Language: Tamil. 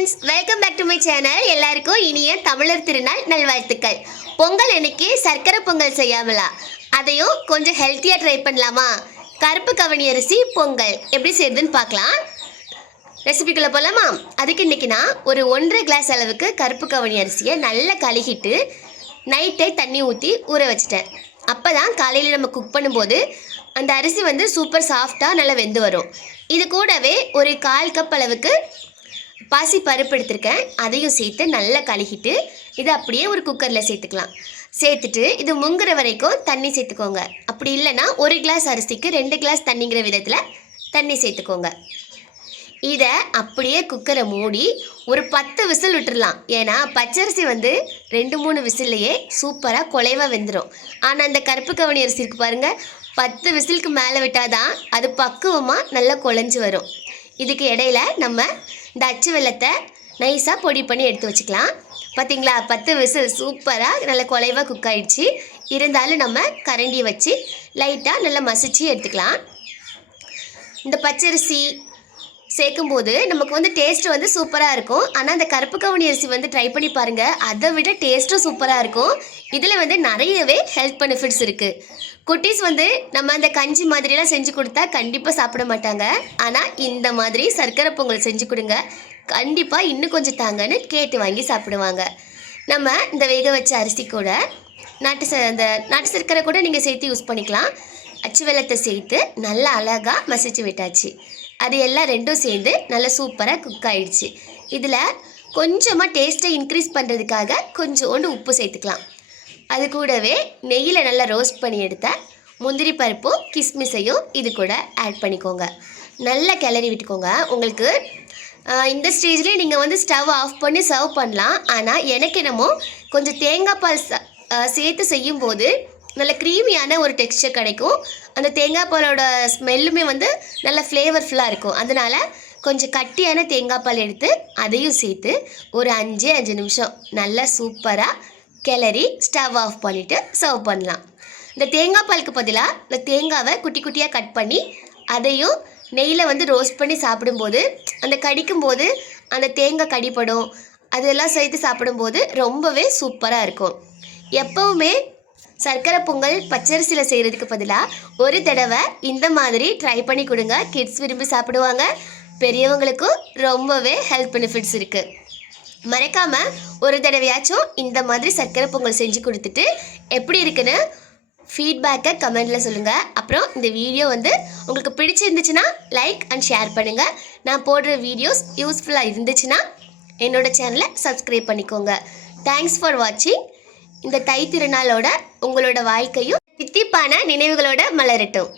Friends, welcome back to my channel. எல்லாருக்கும் இனிய தமிழர் திருநாள் நல்வாழ்த்துக்கள். பொங்கல் அன்னைக்கு சர்க்கரை பொங்கல் செய்யாமலா, அதையும் கொஞ்சம் ஹெல்த்தியாக ட்ரை பண்ணலாமா? கருப்பு கவனி அரிசி பொங்கல் எப்படி செய்யுதுன்னு பார்க்கலாம். ரெசிபிக்குள்ளே போகலாமா? அதுக்கு இன்றைக்கி நான் ஒரு 1.5 கிளாஸ் அளவுக்கு கருப்பு கவனி அரிசியை நல்லா கழுகிட்டு நைட்டே தண்ணி ஊற்றி ஊற வச்சுட்டேன். அப்போ தான் காலையில் நம்ம குக் பண்ணும்போது அந்த அரிசி வந்து சூப்பர் சாஃப்டாக நல்லா வெந்து வரும். இது கூடவே ஒரு 1/4 கப் அளவுக்கு பாசி பருப்பு எடுத்திருக்கேன். அதையும் சேர்த்து நல்லா கழுகிட்டு இதை அப்படியே ஒரு குக்கரில் சேர்த்துக்கலாம். சேர்த்துட்டு இது முங்குற வரைக்கும் தண்ணி சேர்த்துக்கோங்க. அப்படி இல்லைன்னா 1 கிளாஸ் அரிசிக்கு 2 கிளாஸ் தண்ணிங்கிற விதத்தில் தண்ணி சேர்த்துக்கோங்க. இதை அப்படியே குக்கரை மூடி ஒரு 10 விசில் விட்டுடலாம். ஏன்னா பச்சரிசி வந்து 2-3 விசில்லையே சூப்பராக குலைவாக வெந்துடும். ஆனால் அந்த கருப்பு கவனி அரிசி இருக்குது பாருங்கள், 10 விசிலுக்கு மேலே விட்டால் தான் அது பக்குவமாக நல்லா குழஞ்சி வரும். இதுக்கு இடையில நம்ம இந்த அச்சு வெல்லத்தை நைஸாக பொடி பண்ணி எடுத்து வச்சுக்கலாம். பார்த்திங்களா, 10 விசில் சூப்பராக நல்லா குலைவாக குக் ஆகிடுச்சு. இருந்தாலும் நம்ம கரண்டியை வச்சு லைட்டாக நல்லா மசிச்சு எடுத்துக்கலாம். இந்த பச்சரிசி சேர்க்கும்போது நமக்கு வந்து டேஸ்ட்டு வந்து சூப்பராக இருக்கும். ஆனால் அந்த கருப்பு கவனி அரிசி வந்து ட்ரை பண்ணி பாருங்கள், அதை விட டேஸ்ட்டும் சூப்பராக இருக்கும். இதில் வந்து நிறையவே ஹெல்த் பெனிஃபிட்ஸ் இருக்குது. குட்டீஸ் வந்து நம்ம அந்த கஞ்சி மாதிரிலாம் செஞ்சு கொடுத்தா கண்டிப்பாக சாப்பிட மாட்டாங்க. ஆனால் இந்த மாதிரி சர்க்கரை பொங்கல் செஞ்சு கொடுங்க, கண்டிப்பாக இன்னும் கொஞ்சம் தாங்கன்னு கேட்டு வாங்கி சாப்பிடுவாங்க. நம்ம இந்த வேக வச்ச அரிசி கூட அந்த நாட்டு சர்க்கரை கூட நீங்கள் சேர்த்து யூஸ் பண்ணிக்கலாம். அச்சு வெல்லத்தை சேர்த்து நல்லா அழகாக மசிச்சு விட்டாச்சு. அது எல்லாம் ரெண்டும் சேர்ந்து நல்லா சூப்பராக குக் ஆகிடுச்சு. இதில் கொஞ்சமாக டேஸ்ட்டை இன்க்ரீஸ் பண்ணுறதுக்காக கொஞ்சோண்டு உப்பு சேர்த்துக்கலாம். அது கூடவே நெய்யில் நல்லா ரோஸ்ட் பண்ணி எடுத்த முந்திரி பருப்பும் கிஸ்மிஸையும் இது கூட ஆட் பண்ணிக்கோங்க. நல்லா கிளறி விட்டுக்கோங்க. உங்களுக்கு இந்த ஸ்டேஜ்லேயே நீங்கள் வந்து ஸ்டவ் ஆஃப் பண்ணி சர்வ் பண்ணலாம். ஆனால் எனக்கு என்னமோ கொஞ்சம் தேங்காய் பால் சேர்த்து செய்யும்போது நல்ல க்ரீமியான ஒரு டெக்ஸ்சர் கிடைக்கும். அந்த தேங்காய் பாலோட ஸ்மெல்லுமே வந்து நல்ல ஃப்ளேவர்ஃபுல்லாக இருக்கும். அதனால் கொஞ்சம் கட்டியான தேங்காய் பால் எடுத்து அதையும் சேர்த்து ஒரு 5 நிமிஷம் நல்லா சூப்பராக கிளறி ஸ்டவ் ஆஃப் பண்ணிவிட்டு சர்வ் பண்ணலாம். இந்த தேங்காய் பாலுக்கு பதிலாக இந்த தேங்காவை குட்டி குட்டியாக கட் பண்ணி அதையும் நெய்யில் வந்து ரோஸ்ட் பண்ணி சாப்பிடும்போது அந்த கடிக்கும்போது அந்த தேங்காய் கடிப்படும், அதெல்லாம் சேர்த்து சாப்பிடும்போது ரொம்பவே சூப்பராக இருக்கும். எப்போவுமே சர்க்கரை பொங்கல் பச்சரிசியில் செய்கிறதுக்கு பதிலாக ஒரு தடவை இந்த மாதிரி ட்ரை பண்ணி கொடுங்க. கிட்ஸ் விரும்பி சாப்பிடுவாங்க. பெரியவங்களுக்கும் ரொம்பவே ஹெல்த் பெனிஃபிட்ஸ் இருக்குது. மறக்காமல் ஒரு தடவையாச்சும் இந்த மாதிரி சர்க்கரை பொங்கல் செஞ்சு கொடுத்துட்டு எப்படி இருக்குன்னு ஃபீட்பேக்கை கமெண்டில் சொல்லுங்கள். அப்புறம் இந்த வீடியோ வந்து உங்களுக்கு பிடிச்சிருந்துச்சுன்னா லைக் அண்ட் ஷேர் பண்ணுங்கள். நான் போடுற வீடியோஸ் யூஸ்ஃபுல்லாக இருந்துச்சுன்னா என்னோடய சேனலை சப்ஸ்கிரைப் பண்ணிக்கோங்க. தேங்க்ஸ் ஃபார் வாட்சிங். இந்த தை திருநாளோட உங்களோட வாழ்க்கையும் தித்திப்பான நினைவுகளோட மலரட்டும்.